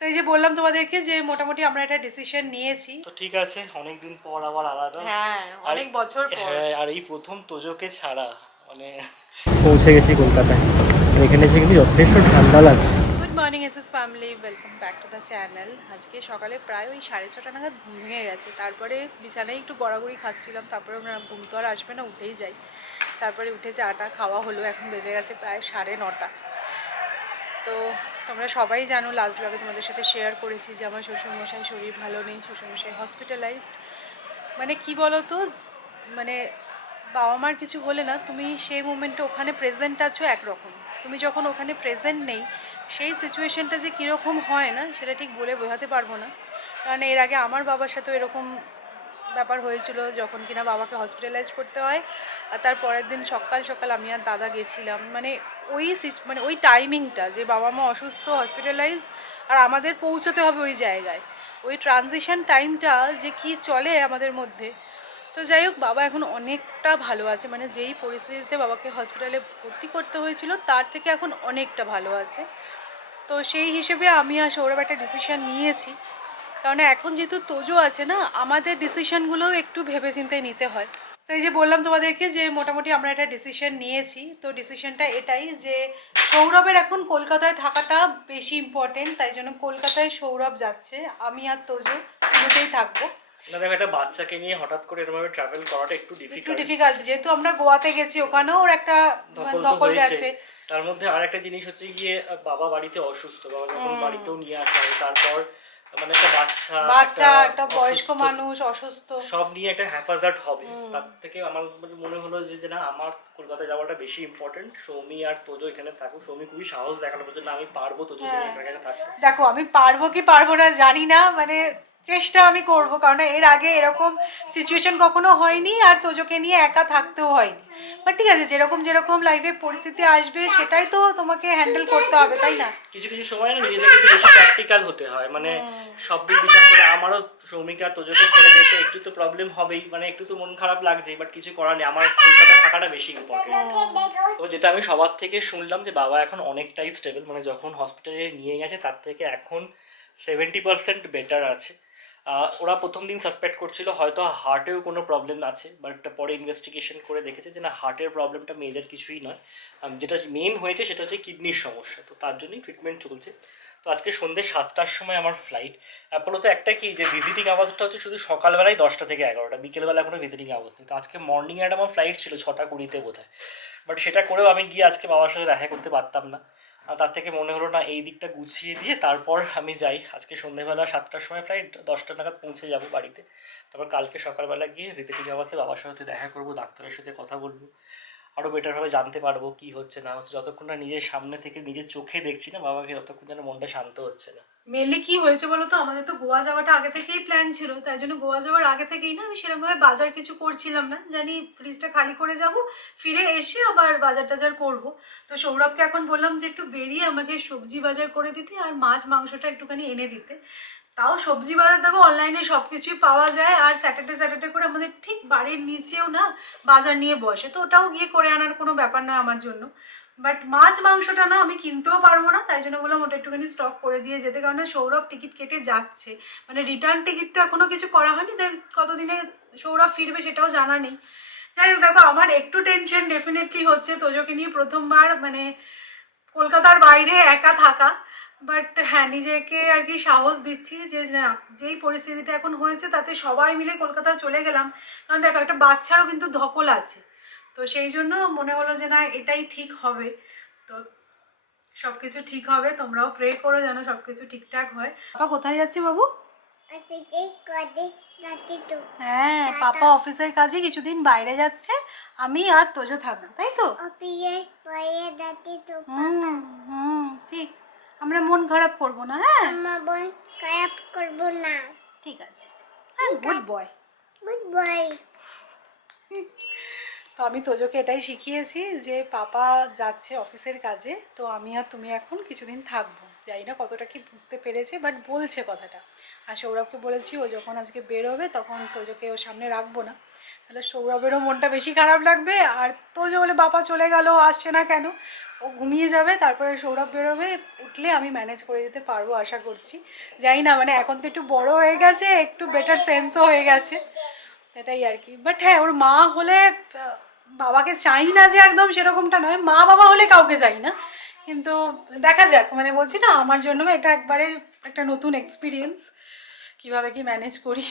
সেই যে বললাম তোমাদেরকে যে মোটামুটি আমরা একটা ডিসিশন নিয়েছি। তো ঠিক আছে, অনেকদিন পর আবার আলাদা। হ্যাঁ, অনেক বছর পর। হ্যাঁ, আর এই প্রথম তোজোকে ছাড়া মানে পৌঁছে গেছি কলকাতায়। এখানে এসে কিন্তু যথেষ্ট ঠান্ডা লাগছে। Good morning SS family, welcome back to the channel. আজকে সকালে প্রায় ওই 6:30 নাগাদ ঘুম ভেঙে গেছে। তারপরে বিছানায় একটু গড়াগড়ি খাচ্ছিলাম, তারপরে আমরা ঘুম তো আর আসবে না, উঠেই যাই। তারপরে উঠে চাটা খাওয়া হলো, এখন বেজে গেছে প্রায় 9:30। তো তোমরা সবাই জানো, লাস্ট ব্লগে তোমাদের সাথে শেয়ার করেছি যে আমার শ্বশুরমশাই শরীর ভালো নেই, শ্বশুরমশাই হসপিটালাইজড। মানে কি বলো তো, মানে বাবা মার কিছু হলে না, তুমি সেই মোমেন্টে ওখানে প্রেজেন্ট আছো একরকম, তুমি যখন ওখানে প্রেজেন্ট নেই সেই সিচুয়েশনটা যে কীরকম হয় না সেটা ঠিক বলে বোঝাতে পারবো না। কারণ এর আগে আমার বাবার সাথেও এরকম ব্যাপার হয়েছিল, যখন কিনা বাবাকে হসপিটালাইজ করতে হয়, আর তার পরের দিন সকাল সকাল আমি আর দাদা গেছিলাম। মানে ওই টাইমিংটা যে বাবা মা অসুস্থ, হসপিটালাইজ, আর আমাদের পৌঁছতে হবে ওই জায়গায়, ওই ট্রানজিশন টাইমটা যে কি চলে আমাদের মধ্যে। তো যাই হোক, বাবা এখন অনেকটা ভালো আছে, মানে যেই পরিস্থিতিতে বাবাকে হসপিটালে ভর্তি করতে হয়েছিল তার থেকে এখন অনেকটা ভালো আছে। তো সেই হিসেবে আমি আর সৌরভ একটা ডিসিশন নিয়েছি, কারণ এখন যেহেতু তোজো আছে না, আমাদের ডিসিশনগুলোও একটু ভেবেচিন্তে নিতে হয়। সেই যে বললাম তোমাদেরকে যে মোটামুটি আমরা একটা ডিসিশন নিয়েছি। তো ডিসিশনটা এটাই যে সৌরভের এখন কলকাতায় থাকাটা বেশি ইম্পর্টেন্ট, তাই জন্য কলকাতায় সৌরভ যাচ্ছে, আমি আর তোজো দুটোই থাকবো। না দেখো, একটা বাচ্চাকে নিয়ে হঠাৎ করে এরকমভাবে ট্রাভেল করাটা একটু ডিফিকাল্ট, যেহেতু আমরা গোয়াতে গেছি, ওখানেও ওর একটা দখল গেছে। তার মধ্যে আর একটা জিনিস হচ্ছে গিয়ে বাবা বাড়িতে অসুস্থ, বাবা যখন বাড়িতেও নিয়ে আসা হয়, তারপর মানে একটা বাচ্চা একটা বয়স্ক মানুষ অসুস্থ, সব নিয়ে একটা হ্যাফাজার্ড হবে। তার থেকে আমার মনে হলো যে না, আমার কলকাতায় যাওয়াটা বেশি ইম্পর্টেন্ট। সৌমি আর তোজো এখানে থাকুক। সৌমি খুবই সাহস দেখানো, বলছে না আমি পারবো তোজো এখানে থাকতে। দেখো আমি পারবো কি পারবো না জানি না, মানে চেষ্টা আমি করব, কারণ এর আগে এরকম সিচুয়েশন কখনো হয়নি, আর তোজোকে নিয়ে একা থাকতেও হয়নি। বাট ঠিক আছে, যেরকম যেরকম লাইফে পরিস্থিতি আসবে সেটাই তো তোমাকে হ্যান্ডেল করতে হবে, তাই না? কিছু কিছু সময় না নিজেদেরকে একটু বেশি প্র্যাকটিক্যাল হতে হয়, মানে সব দিক বিচার করে। আমারও শ্রমিক আর তোজোকে ছেড়ে যেতে একটু তো প্রবলেম হবেই, মানে একটু তো মন খারাপ লাগছে, বাট কিছু করার নেই, আমার কলকাতায় থাকাটা বেশি ইম্পর্টেন্ট। তো যেটা আমি সবার থেকে শুনলাম যে বাবা এখন অনেকটাই স্টেবল, মানে যখন হসপিটালে নিয়ে গেছে তার থেকে এখন 70% বেটার আছে। ওরা প্রথম দিন সাসপেক্ট করছিল হয়তো হার্টেও কোনো প্রবলেম আছে, বাট পরে ইনভেস্টিগেশন করে দেখেছে যে না, হার্টের প্রবলেমটা মেজর কিছুই নয়। যেটা মেন হয়েছে সেটা হচ্ছে কিডনির সমস্যা, তো তার জন্যই ট্রিটমেন্ট চলছে। তো আজকে সন্ধ্যে 7টার সময় আমার ফ্লাইট। অ্যাপোলোতে একটা কি যে ভিজিটিং আওয়ার্সটা হচ্ছে শুধু সকালবেলায় 10টা থেকে 11টা, বিকেলবেলা কোনো ভিজিটিং আওয়ার্স নেই। তো আজকে মর্নিংয়ে একটা আমার ফ্লাইট ছিল 6:20 বোধ হয়, বাট সেটা করেও আমি গিয়ে আজকে বাবার সাথে দেখা করতে পারতাম না। তার থেকে মনে হলো না, এই দিকটা গুছিয়ে দিয়ে তারপর আমি যাই। আজকে সন্ধ্যেবেলা 7টার সময় ফ্লাইট, 10টা নাগাদ পৌঁছে যাব বাড়িতে। তারপর কালকে সকালবেলা গিয়ে ভিজিটিং আওয়ার্সে বাবার সাথে দেখা করবো, ডাক্তারের সাথে কথা বলবো, আরও বেটারভাবে জানতে পারবো কী হচ্ছে না হচ্ছে। যতক্ষণ না নিজের সামনে থেকে নিজের চোখে দেখছি না বাবাকে, ততক্ষণ যেন মনটা শান্ত হচ্ছে না। মেনলি কি হয়েছে বলো তো, আমাদের তো গোয়া যাওয়াটা আগে থেকেই প্ল্যান ছিল, তাই জন্য গোয়া যাওয়ার আগে থেকেই না আমি সেরকমভাবে বাজার কিছু করছিলাম না, জানি ফ্রিজটা খালি করে যাব, ফিরে এসে আবার বাজার টাজার করবো। তো সৌরভকে এখন বললাম যে একটু বেরিয়ে আমাকে সবজি বাজার করে দিতে, আর মাছ মাংসটা একটুখানি এনে দিতে। তাও সবজি বাজার দেখো অনলাইনে সব কিছুই পাওয়া যায়, আর স্যাটারডে করে আমাদের ঠিক বাড়ির নিচেও না বাজার নিয়ে বসে, তো ওটাও গিয়ে করে আনার কোনো ব্যাপার নয় আমার জন্য। বাট মাছ মাংসটা না আমি কিনতেও পারবো না, তাই জন্য বললাম ওটা একটুখানি স্টক করে দিয়ে যেতে, কারণ সৌরভ টিকিট কেটে যাচ্ছে, মানে রিটার্ন টিকিট তো এখনো কিছু করা হয়নি, তাই কতদিনে সৌরভ ফিরবে সেটাও জানা নেই। যাই হোক, দেখো আমার একটু টেনশন ডেফিনেটলি হচ্ছে তোজোকে নিয়ে প্রথমবার মানে কলকাতার বাইরে একা থাকা। বাট হ্যাঁ, নিজেকে আর কি সাহস দিচ্ছি যে না, যেই পরিস্থিতিটা এখন হয়েছে তাতে সবাই মিলে কলকাতা চলে গেলাম, কারণ দেখো একটা বাচ্চারও কিন্তু ধকল আছে, তো সেই জন্য মনে হলো যে না, এটাই ঠিক হবে। তো সব কিছু ঠিক হবে, তোমরাও প্রে করো যেন সব কিছু ঠিকঠাক হয়। পাপা কোথায় যাচ্ছে বাবু? হ্যাঁ, পাপা অফিসের কাজে কিছুদিন বাইরে যাচ্ছে, আমি আর তোজো থাকবো, তাই তো? হুম, ঠিক। আমরা মন খারাপ করবো না, হ্যাঁ মন খারাপ করবো না, ঠিক আছে, হ্যাঁ গুড বয়। তো আমি তোজোকে এটাই শিখিয়েছি যে পাপা যাচ্ছে অফিসের কাজে, তো আমি আর তুমি এখন কিছুদিন থাকবো, জানি না কতটা কি বুঝতে পেরেছে, বাট বলছে কথাটা। আর সৌরভকে বলেছি ও যখন আজকে বেরোবে তখন তোজোকে ওর সামনে রাখবো না, তাহলে সৌরভেরও মনটা বেশি খারাপ লাগবে। আর তোজো বলে বাবা চলে গেল, আসছে না কেন, ও ঘুমিয়ে যাবে, তারপরে সৌরভ বেরোবে, উঠলে আমি ম্যানেজ করে দিতে পারবো আশা করছি। জানি না, মানে এখন তো একটু বড় হয়ে গেছে, একটু বেটার সেন্সও হয়ে গেছে, এটাই আর কি। বাট হ্যাঁ, ওর মা হলে বাবাকে চাই না যে একদম সেরকমটা নয়, মা বাবা হলে কাউকে চাই না, কিন্তু দেখা যাক, মানে বলছি না আমার জন্য এটা একবারে একটা নতুন এক্সপিরিয়েন্স, কিভাবে কি ম্যানেজ করি।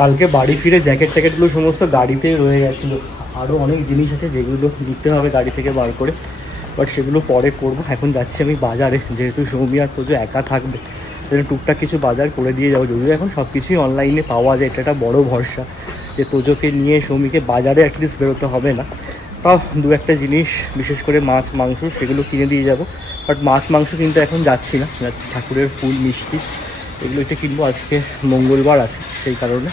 কালকে বাড়ি ফিরে জ্যাকেট ট্যাকেটগুলো সমস্ত গাড়িতেই রয়ে গেছিলো। আরও অনেক জিনিস আছে যেগুলো নিতে হবে গাড়ি থেকে বার করে, বাট সেগুলো পরে করব। এখন যাচ্ছি আমি বাজারে, যেহেতু সৌমি আর তোজো একা থাকবে, সেজন্য টুকটাক কিছু বাজার করে দিয়ে যাবো। যদিও এখন সব কিছুই অনলাইনে পাওয়া যায়, এটা একটা বড়ো ভরসা যে তোজোকে নিয়ে সৌমিকে বাজারে অ্যাটলিস্ট বেরোতে হবে না। তাও দু একটা জিনিস, বিশেষ করে মাছ মাংস, সেগুলো কিনে দিয়ে যাব। বাট মাছ মাংস কিন্তু এখন যাচ্ছি না, ঠাকুরের ফুল মিষ্টি এগুলো একটু কিনবো, আজকে মঙ্গলবার আছে সেই কারণে।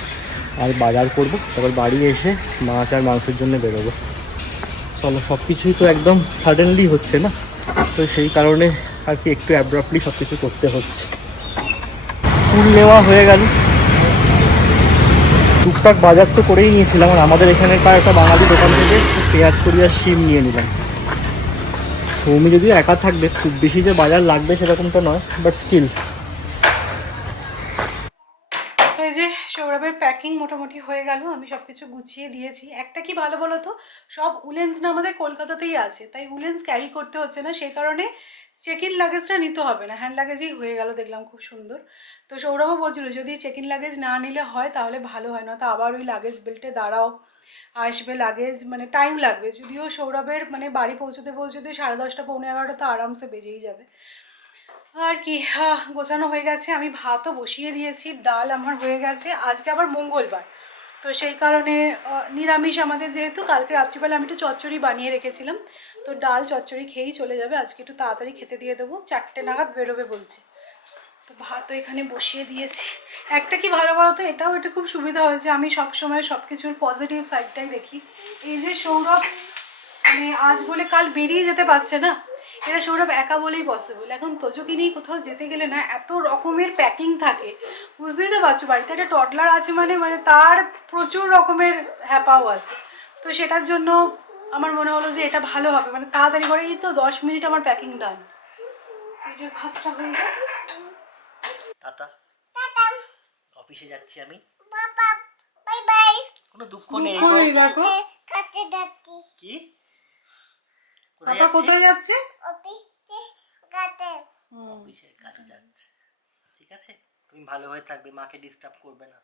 আর বাজার করব, তারপর বাড়ি এসে মাছ আর মাংসের জন্য বেরোবো। চলো, সব কিছুই তো একদম সাডেনলি হচ্ছে না, তো সেই কারণে আর কি একটু অ্যাব্রাপ্টলি সব কিছু করতে হচ্ছে। ফুল নেওয়া হয়ে গেল, টুকটাক বাজার তো করেই নিয়েছিলাম। আর আমাদের এখানকার একটা বাঙালি দোকান থেকে পেঁয়াজ কড়ি আর শিম নিয়ে নিলাম। সৌমি যদিও একা থাকবে, খুব বেশি যে বাজার লাগবে সেরকমটা নয়, বাট স্টিল। তো এই যে সৌরভের প্যাকিং মোটামুটি হয়ে গেল, আমি সব কিছু গুছিয়ে দিয়েছি। একটা কি ভালো বলো তো, সব উলেন্স না আমাদের কলকাতাতেই আছে, তাই উলেন্স ক্যারি করতে হচ্ছে না, সেই কারণে চেক ইন লাগেজটা নিতে হবে না, হ্যান্ড লাগেজেই হয়ে গেল, দেখলাম খুব সুন্দর। তো সৌরভও বলছিল যদি চেক ইন লাগেজ না নিলে হয় তাহলে ভালো হয়, না তো আবার ওই লাগেজ বেল্টে দাঁড়াও, আসবে লাগেজ, মানে টাইম লাগবে। যদিও সৌরভের মানে বাড়ি পৌঁছতে পৌঁছতে 10:30 পৌনে 11টা তো আরামসে বেজেই যাবে। আর কি গোছানো হয়ে গেছে, আমি ভাতও বসিয়ে দিয়েছি, ডাল আমার হয়ে গেছে। আজকে আবার মঙ্গলবার, তো সেই কারণে নিরামিষ আমাদের, যেহেতু কালকে রাত্রিবেলা আমি একটু চচ্চড়ি বানিয়ে রেখেছিলাম, তো ডাল চচ্চড়ি খেয়েই চলে যাবে। আজকে একটু তাড়াতাড়ি খেতে দিয়ে দেবো, 4টে নাগাদ বেরোবে বলছে। তো ভাতও এখানে বসিয়ে দিয়েছি। একটা কি ভালো বলো তো, এটাও এটা খুব সুবিধা হয়েছে, আমি সবসময় সব কিছুর পজিটিভ সাইডটাই দেখি। এই যে সৌরভ মানে আজ বলে কাল বেরিয়ে যেতে পারছে না, এটা সৌরভ একা বলেই পসিবল। এখন তোজোকে নিয়ে কোথাও যেতে গেলে না এত রকমের প্যাকিং থাকে, বুঝতেই তো পারছো, বাড়িতে একটা টডলার আছে মানে মানে তার প্রচুর রকমের হ্যাপাও আছে। তো সেটার জন্য আমার মনে হলো যে এটা ভালো হবে, মানে তাড়াতাড়ি করে, এই তো 10 মিনিট আমার প্যাকিং ডান। এই যে ভাতটা হয়ে যায়। টাটা, অফিসে যাচ্ছি আমি। Bye bye. কোনো দুঃখ নেই দুঃখ নেই, দেখো কাছে যাচ্ছি। কি পাপা কোথায় যাচ্ছে? অফিসে কাছে। অফিসের কাজে যাচ্ছে। ঠিক আছে, তুমি ভালো হয়ে থাকবে, মাকে ডিস্টার্ব করবে না,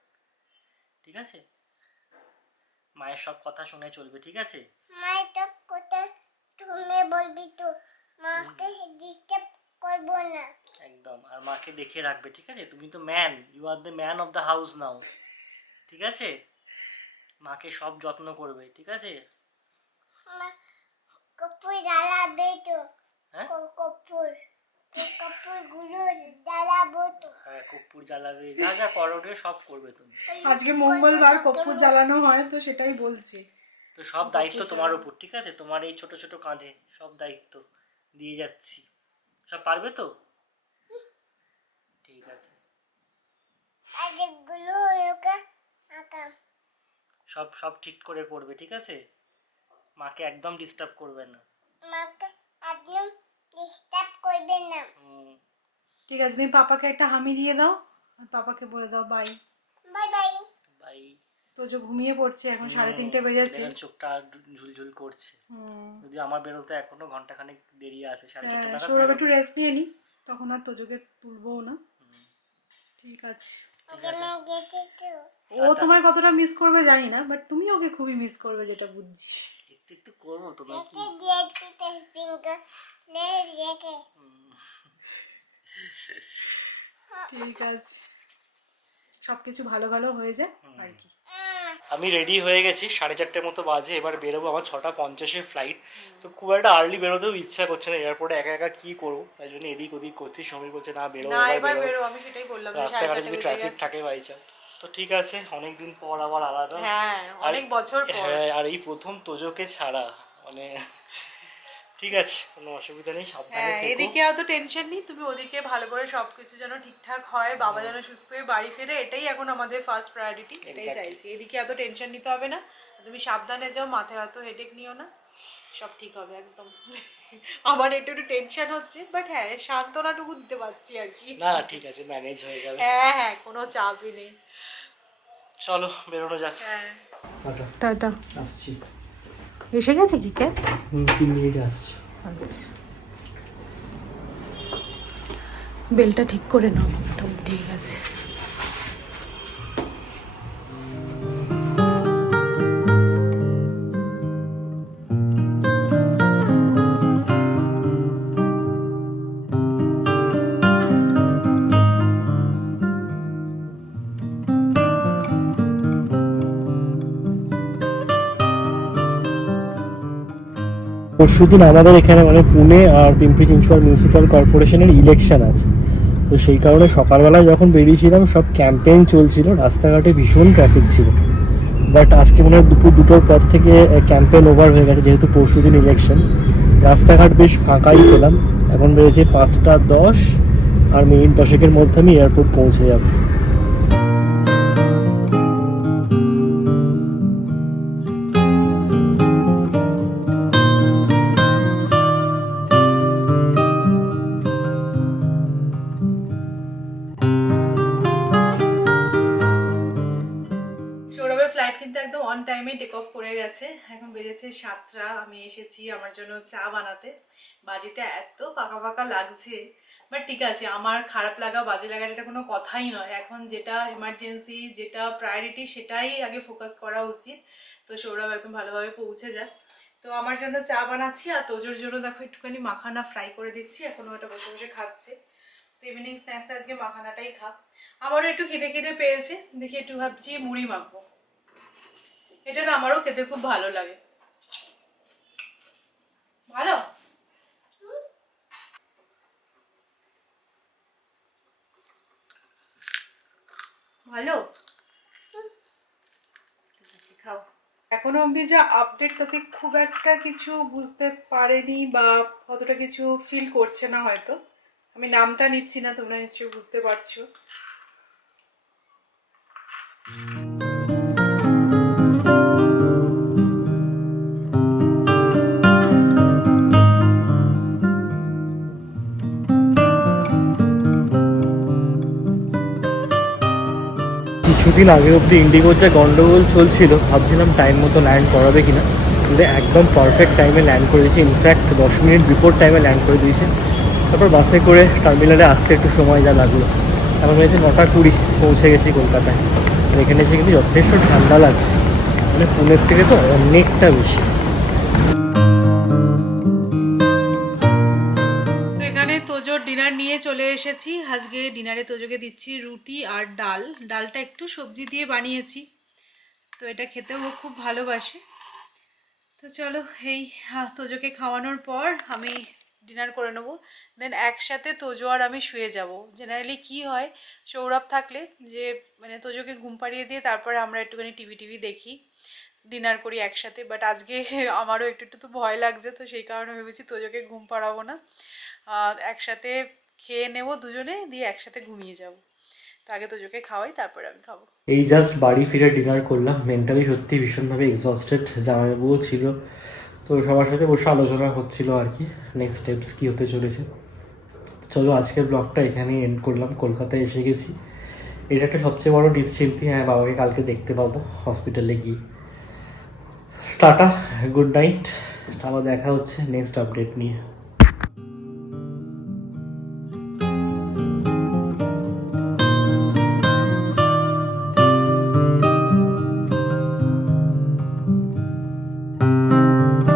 ঠিক আছে? মায়ের সব কথা শুনে চলবে, ঠিক আছে? মায়ের তো কোথায় তুমি বলবি তো, মাকে ডিস্টার্ব করবো না। একদম, আর মাকে দেখে রাখবে, ঠিক আছে? তুমি তো man, you are the man of the house now, ঠিক আছে? মাকে সব যত্ন করবে, ঠিক আছে? মা কপুর জ্বালাবে তো। হ্যাঁ, কপুর কপুর গুলো জ্বালাবো তো। হ্যাঁ, কর্পূর জ্বালাবে, যা যা করো সব করবে তুমি। আজকে মঙ্গলবার কর্পূর জ্বালানো হয়, তো সেটাই বলছি। তো সব দায়িত্ব তোমার উপর, ঠিক আছে? তোমার এই ছোট ছোট কাঁধে সব দায়িত্ব দিয়ে যাচ্ছি, সব পারবে তো? ঠিক আছে, আজগুলো ওকে আঁকা। সব সব ঠিক করে করবে, ঠিক আছে? মাকে একদম ডিস্টার্ব করবে না। মাকে একদম ডিস্টার্ব করবে না। ঠিক আছে, তুমি পাপাকে একটা হামি দিয়ে দাও, আর পাপাকে বলে দাও বাই। Bye bye. বাই। তো যে ঘুমিয়ে পড়ছে, এখন 3:30 বেজেছে, চোখটা ঝুলঝুল করছে। যদি আমার বেরোতে এখনো ঘন্টাখানেক দেরি আছে, 4:30 নাগাদ সৌরভ একটু রেস্ট নিয়ে নি, তখন আর তোজোকে তুলবো না। ঠিক আছে, ওকে আমি গেছি তো। ও তোমায় কতটা মিস করবে জানি না, বাট তুমি ওকে খুবই মিস করবে যেটা বুঝছি। একটু একটু করবো তো নাকি? একে দিয়েছি তো ফিঙ্গার লে রেখে। ঠিক আছে, সবকিছু ভালো ভালো হয়ে যায় আর কি। আমি রেডি হয়ে গেছি, 4:30 মতো বাজে, এবার বেরোবো। আমার 6:50 ফ্লাইট, তো খুব একটা আর্লি বেরোতেও ইচ্ছা করছে না এয়ারপোর্টে, একা একা কি করবো, তাই জন্য এদিক ওদিক করছি। সময় করছে না বেরোবো, না এবার এবার বেরোবো, বেরো, আমি সেটাই বললাম, রাস্তাঘাটে যদি ট্রাফিক থাকে বাইচান্স। তো ঠিক আছে, অনেকদিন পর আবার আলাদা। হ্যাঁ, অনেক বছর পর। হ্যাঁ, আর এই প্রথম তোজোকে ছাড়া, মানে ঠিক আছে, কোনো অসুবিধা নেই, সাবধানে হ্যাঁ, থেকো। এদিকে অত টেনশন নেই, তুমি ওদিকে ভালো করে সবকিছু যেন ঠিকঠাক হয়, বাবা যেন সুস্থ হয়ে বাড়ি ফেরে, এটাই এখন আমাদের ফার্স্ট প্রায়োরিটি, এটাই Exactly. চাইছি। এদিকে এত টেনশন নিতে হবে না, তুমি সাবধানে যাও, মাথায় অত হেডেক নিও না, সব ঠিক হবে একদম। আমার একটু একটু টেনশন হচ্ছে, বাট হ্যাঁ সান্ত্বনাটুকু দিতে পারছি আর কি। না না ঠিক আছে, ম্যানেজ হয়ে যাবে। হ্যাঁ হ্যাঁ, কোনো চাপই নেই। চলো বেরোনো যাক। হ্যাঁ, টাটা, টাটা। আসছি। এসে গেছে কি কে? 3 মিনিটে আসছি। আচ্ছা, বেলটা ঠিক করে নাও, ঠিক আছে। পরশুদিন আমাদের এখানে মানে পুনে আর পিম্পরি চিনচুয়ার মিউনিসিপ্যাল কর্পোরেশনের ইলেকশন আছে, তো সেই কারণে সকালবেলায় যখন বেরিয়েছিলাম সব ক্যাম্পেইন চলছিল, রাস্তাঘাটে ভীষণ ট্রাফিক ছিল। বাট আজকে মনে হয় দুপুর 2টোর পর থেকে ক্যাম্পেইন ওভার হয়ে গেছে, যেহেতু পরশুদিন ইলেকশন। রাস্তাঘাট বেশ ফাঁকাই পেলাম। এখন বেড়েছে 5টা 10, আর মিনিট 10-এর মধ্যে আমি এয়ারপোর্ট পৌঁছে যাব। সৌরভের ফ্লাইট কিন্তু একদম অন টাইমে টেক অফ করে গেছে। এখন বেজেছে 7টা, আমি এসেছি আমার জন্য চা বানাতে। বাড়িটা এত ফাঁকা ফাঁকা লাগছে, বাট ঠিক আছে, আমার খারাপ লাগা বাজে লাগাটা এটা কোনো কথাই নয়। এখন যেটা এমার্জেন্সি, যেটা প্রায়োরিটি, সেটাই আগে ফোকাস করা উচিত। তো সৌরভ একদম ভালোভাবে পৌঁছে যায়। তো আমার জন্য চা বানাচ্ছি, আর তোজোর জন্য দেখো একটুখানি মাখানা ফ্রাই করে দিচ্ছি, এখনো ওটা বসে বসে খাচ্ছে। তো ইভিনিং স্ন্যাক্সে আজকে মাখানাটাই খাক। আমারও একটু খিদে খিদে পেয়েছে, দেখি একটু ভাবছি মুড়ি মাখবো। এটা না আমারও খেতে খুব ভালো লাগে। ভালো, ভালো, ঠিক আছে, খাও। এখনো অবধি যা আপডেট, তাতে খুব একটা কিছু বুঝতে পারেনি বা অতটা কিছু ফিল করছে না হয়তো। আমি নামটা নিচ্ছি না, তোমরা নিশ্চয়ই বুঝতে পারছো। কিছুদিন আগে অবধি ইন্ডিগোর যা গন্ডগোল চলছিল, ভাবছিলাম টাইম মতো ল্যান্ড করাবে কিনা, কিন্তু একদম পারফেক্ট টাইমে ল্যান্ড করে দিয়েছে। ইনফ্যাক্ট 10 মিনিট বিফোর টাইমে ল্যান্ড করে দিয়েছে। তারপর বাসে করে টার্মিনালে আসতে একটু সময় যা লাগলো, আমার হয়েছে 9টা 20 পৌঁছে গেছি কলকাতায়। আর এখানে এসে কিন্তু যথেষ্ট ঠান্ডা লাগছে, মানে পুনের থেকে তো অনেকটা বেশি। তোজোর ডিনার নিয়ে চলে এসেছি। আজকে ডিনারে তোজোকে দিচ্ছি রুটি আর ডাল। ডালটা একটু সবজি দিয়ে বানিয়েছি, তো এটা খেতেও ও খুব ভালোবাসে। তো চলো, এই তোজোকে খাওয়ানোর পর আমি ডিনার করে নেবো, দেন একসাথে তোজো আর আমি শুয়ে যাব। জেনারেলি কি হয়, সৌরভ থাকলে যে মানে তোজোকে ঘুম পাড়িয়ে দিয়ে তারপরে আমরা একটুখানি টিভি দেখি, ডিনার করি একসাথে। বাট আজকে আমারও একটু একটু তো ভয় লাগছে, তো সেই কারণে ভেবেছি তোজোকে ঘুম পাড়াবো না, একসাথে খেয়ে নেব দুজনে, দিয়ে একসাথে ঘুমিয়ে যাব। তো আগে তোজোকে খাওয়াই, তারপরে আমি খাবো। এই জাস্ট বাড়ি ফিরে ডিনার করলাম, মেন্টালি সত্যি ভীষণভাবে এক্সস্টেড। জামাইবাবুও ছিল, তো সবার সাথে বসে আলোচনা হচ্ছিল আর কি নেক্সট স্টেপস কী হতে চলেছে। চলো আজকের ব্লগটা এখানেই এন্ড করলাম। কলকাতায় এসে গেছি, এটা একটা সবচেয়ে বড় নিশ্চিন্তি। হ্যাঁ, বাবাকে কালকে দেখতে পাবো হসপিটালে গিয়ে। টাটা, গুড নাইট, আবার দেখা হচ্ছে নেক্সট আপডেট নিয়ে।